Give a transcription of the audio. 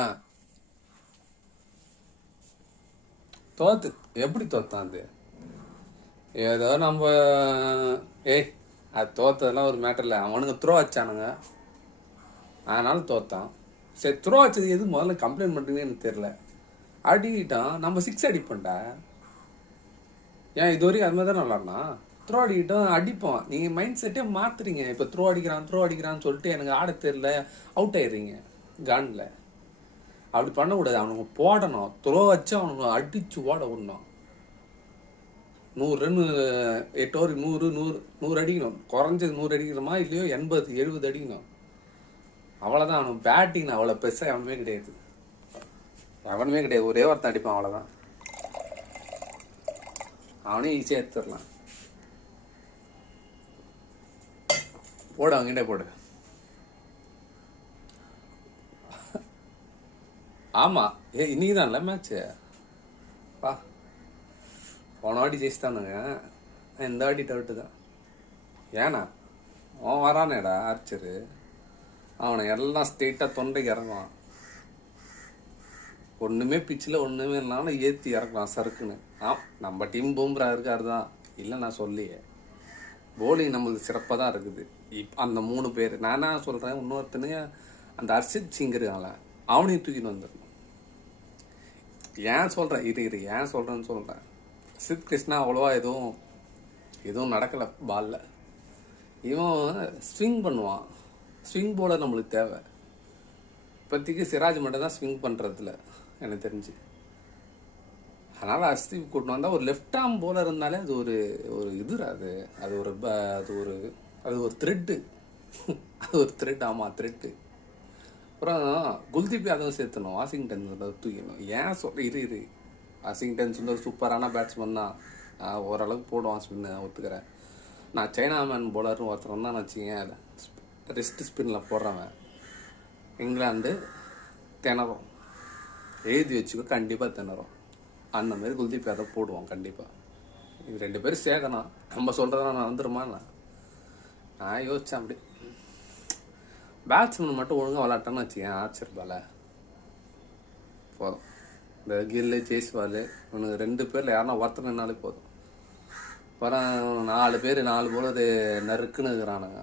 ஆ தோத்து எப்படி தோத்தான் அது? ஏதோ நம்ம ஏய் அது தோத்ததெல்லாம் ஒரு மேட்டர் இல்லை. அவனுங்க த்ரோ வச்சானுங்க, அதனால தோத்தான். சரி, த்ரோ வச்சது எது முதல்ல கம்ப்ளைண்ட் பண்ணுறீங்கன்னு எனக்கு தெரியல. அடிக்கிட்டான், நம்ம சிக்ஸ் அடிப்போம்டா. ஏன் இது வரைக்கும் அது மாதிரி தான் விளாட்னா? த்ரோ அடிக்கிட்டோம், அடிப்போம். நீங்கள் மைண்ட் செட்டே மாற்றுறீங்க. இப்போ த்ரோ அடிக்கிறான்னு சொல்லிட்டு எனக்கு ஆட தெரியல, அவுட் ஆயிடுறீங்க கானில். அப்படி பண்ணக்கூடாது. அவனுக்கு போடணும், த்ரோ வச்சு அவனுக்கு அடித்து ஓட விடணும். 100 ரன், 8 ஓவர், 100 அடிக்கணும். குறைஞ்சது 100 அடிக்கணுமா, இல்லையோ 80 70 அடிக்கணும். அவ்வளோதான். அவனுக்கு பேட்டிங் அவ்வளோ பெருசாக எவனுமே கிடையாது. ஒரே ஒருத்தன் அடிப்பான், அவ்வளோதான். அவனையும் ஈஸியாக எடுத்துடலாம். போடு, அவங்கிட்டே போடு. ஆமாம், இன்னைக்கு தான்ல மேட்ச்சு. பா, போன வாட்டி ஜெயிச்சுதானுங்க, இந்த வாட்டி டவுட்டு தான். ஏன்னா அவன் வரானேடா ஆர்ச்சரு, அவனை எல்லாம் ஸ்ட்ரெயிட்டாக தொண்டைக்கு இறங்குவான். ஒன்றுமே பிச்சில் ஒன்றுமே இல்லைனாலும் ஏற்றி இறக்கலாம் சறுக்குன்னு. நம்ம டீம் பூம்ரா இருக்காரு தான், இல்லை நான் சொல்லியே. போலிங் நம்மளுக்கு சிறப்பாக தான் இருக்குது. அந்த 3 பேர் நான் என்ன சொல்கிறேன், இன்னொருத்தனையும் அந்த ஹர்ஷித் சிங் இருக்காங்கள, அவனையும் தூக்கின்னு வந்துடணும். ஏன் சொல்கிறேன், ஏன் சொல்கிறேன்னு சொல்கிறேன். ஹர்ஷித் கிருஷ்ணா அவ்வளோவா எதுவும் நடக்கலை பாலில். இவன் ஸ்விங் பண்ணுவான். ஸ்விங் போலர் நம்மளுக்கு தேவை. இப்போதைக்கு சிராஜ் மட்டும் தான் ஸ்விங் பண்ணுறதுல எனக்கு தெரிஞ்சு. அதனால் ஹர்ஷித் கூட்டின்னு வந்தால் ஒரு லெஃப்ட் ஆர்ம் போலர் இருந்தாலே அது ஒரு இதுரா. அது ஒரு த்ரெட்டு. அது ஒரு த்ரெட். ஆமாம், த்ரெட்டு. அப்புறம் குல்தீப் யாதவ் சேர்த்தணும், வாஷிங்டன் தூக்கணும். ஏன் சொல்ல வாஷிங்டன் ஒரு சூப்பரான பேட்ஸ்மேன் தான், ஓரளவுக்கு போடுவான் ஸ்பின்னு, ஒத்துக்கிறேன். நான் சைனாமேன் போலர்னு ஒருத்தர் தான் வச்சுக்கேன், ரெஸ்ட் ஸ்பின்னில் போடுறவன். இங்கிலாந்து திணறும், எழுதி வச்சுக்கோ, கண்டிப்பாக திணறும். அந்த மாதிரி குல்தீப் யாதவ் போடுவான் கண்டிப்பாக. இது 2 பேரும் சேர்க்கணும். நம்ம சொல்கிறதெல்லாம் நான் வந்துடுமா? நான் யோசித்தேன் அப்படி. பேட்ஸ்மேன் மட்டும் ஒழுங்காக விளாட்டான்னு வச்சுக்கேன், ஆர்ச்சர் பால போதும். இந்த கில்லு, ஜெய்ஸ்வால், இவனுக்கு 2 பேரில் யாருன்னா ஒருத்தர் நின்னாலே போதும். அப்புறம் 4 பேர் 4 போலர் நறுக்குன்னு இருக்கிறானுங்க.